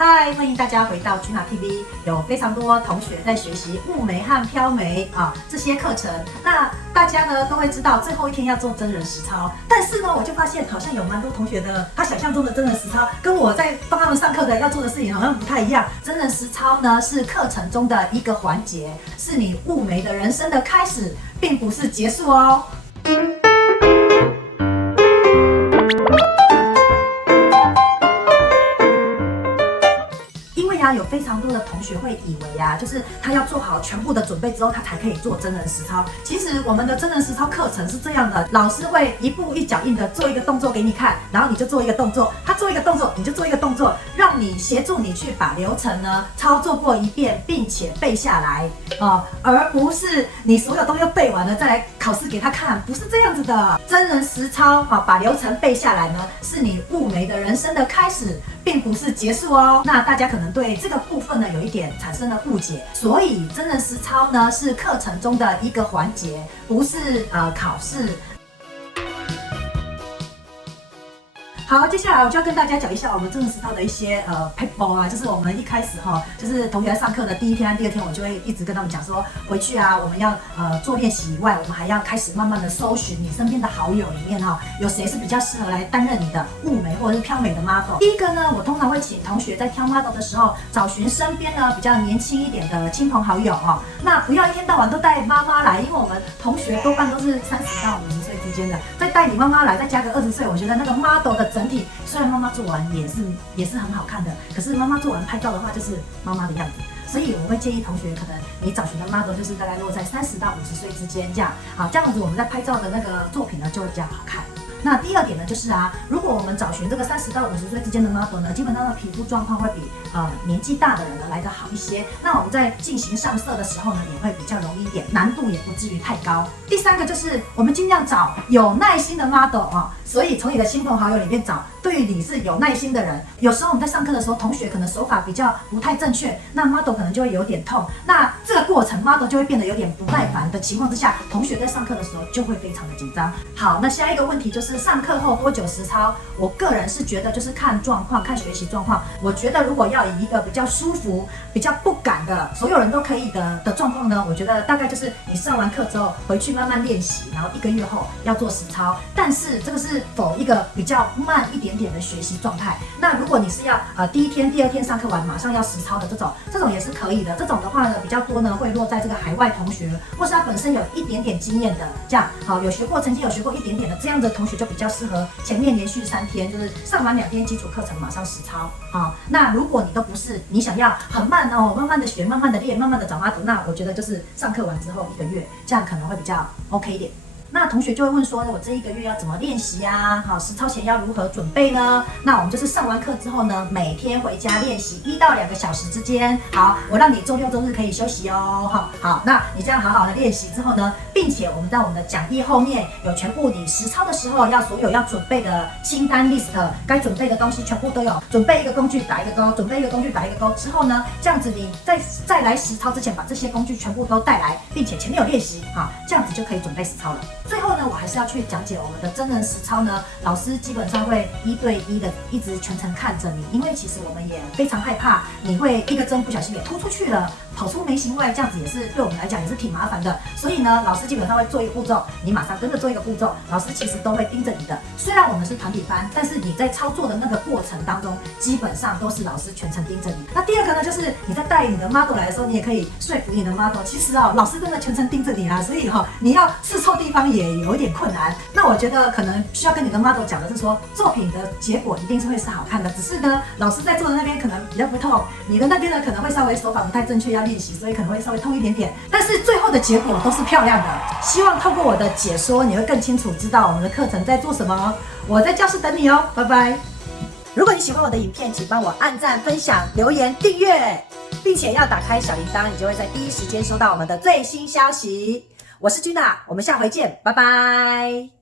嗨，欢迎大家回到Gina TV，有非常多同学在学习雾眉和飘眉这些课程。那大家呢都会知道最后一天要做真人实操，但是呢我就发现好像有蛮多同学的他想象中的真人实操，跟我在帮他们上课的要做的事情好像不太一样。真人实操呢是课程中的一个环节，是你雾眉的人生的开始，并不是结束哦。有非常多的同学会以为就是他要做好全部的准备之后，他才可以做真人实操。其实我们的真人实操课程是这样的，老师会一步一脚印的做一个动作给你看，然后你就做一个动作，他做一个动作，你就做一个动作，让你协助你去把流程呢操作过一遍，并且背下来而不是你所有都要背完了再来考试给他看，不是这样子的。真人实操把流程背下来呢，是你雾眉的人生的开始，并不是结束哦。那大家可能对这个部分呢有一点产生了误解，所以真人实操呢是课程中的一个环节，不是考试。好，接下来我就要跟大家讲一下我们真人实操的一些paper 就是我们一开始就是同学来上课的第一天、第二天，我就会一直跟他们讲说，回去我们要做练习以外，我们还要开始慢慢的搜寻你身边的好友里面有谁是比较适合来担任你的雾眉或者是飘眉的 model。第一个呢，我通常会请同学在挑 model 的时候，找寻身边呢比较年轻一点的亲朋好友那不要一天到晚都带妈妈来，因为我们同学多半都是30到50岁之间的，再带你妈妈来，再加个20岁，我觉得那个 model 的整体虽然妈妈做完也是很好看的，可是妈妈做完拍照的话就是妈妈的样子，所以我会建议同学，可能你找寻的 model 就是大概落在30到50岁之间这样这样子我们在拍照的那个作品呢就会比较好看。那第二点呢，就是如果我们找寻这个30到50岁之间的 model 呢，基本上的皮肤状况会比年纪大的人呢来得好一些。那我们在进行上色的时候呢，也会比较容易一点，难度也不至于太高。第三个就是我们尽量找有耐心的 model 所以从你的亲朋好友里面找对于你是有耐心的人。有时候我们在上课的时候，同学可能手法比较不太正确，那 model 可能就会有点痛。那这个过程 model 就会变得有点不耐烦的情况之下，同学在上课的时候就会非常的紧张。好，那下一个问题就是上课后多久实操？我个人是觉得就是看状况，看学习状况。我觉得如果要以一个比较舒服、比较不赶的，所有人都可以的状况呢，我觉得大概就是你上完课之后回去慢慢练习，然后1个月后要做实操。但是这个是否一个比较慢一点点的学习状态。那如果你是要第一天、第二天上课完马上要实操的这种也是可以的。这种的话呢，比较多呢会落在这个海外同学，或是他本身有一点点经验的，这样有学过，曾经有学过一点点的这样的同学就比较适合前面连续3天，就是上完2天基础课程马上实操那如果你都不是，你想要很慢慢慢的学，慢慢的练，慢慢的找 model， 那我觉得就是上课完之后1个月，这样可能会比较 OK 一点。那同学就会问说，我这1个月要怎么练习实操前要如何准备呢？那我们就是上完课之后呢，每天回家练习1到2个小时之间。好，我让你周6周日可以休息哦。好，那你这样好好的练习之后呢，并且我们在我们的讲义后面有全部你实操的时候所有要准备的清单 list， 该准备的东西全部都有。准备一个工具打1个勾，准备一个工具打1个勾之后呢，这样子你再来实操之前把这些工具全部都带来，并且前面有练习这样子就可以准备实操了。最后呢，我还是要去讲解我们的真人实操呢，老师基本上会1对1的一直全程看着你，因为其实我们也非常害怕你会一个针不小心给突出去了，跑出眉形外，这样子也是对我们来讲也是挺麻烦的。所以呢，老师基本上会做一个步骤，你马上跟着做一个步骤，老师其实都会盯着你的。虽然我们是团体班，但是你在操作的那个过程当中，基本上都是老师全程盯着你。那第二个呢，就是你在带你的 model 来的时候，你也可以说服你的 model， 其实老师真的全程盯着你所以你要试错地方也有一点困难。那我觉得可能需要跟你的 model 讲的是说，作品的结果一定是会是好看的，只是呢，老师在做的那边可能比较不痛，你的那边呢可能会稍微手法不太正确，要练习，所以可能会稍微痛一点点。但是最后的结果都是漂亮的。希望透过我的解说，你会更清楚知道我们的课程在做什么。我在教室等你哦，拜拜。如果你喜欢我的影片，请帮我按赞、分享、留言、订阅，并且要打开小铃铛，你就会在第一时间收到我们的最新消息。我是Gina，我们下回见，拜拜。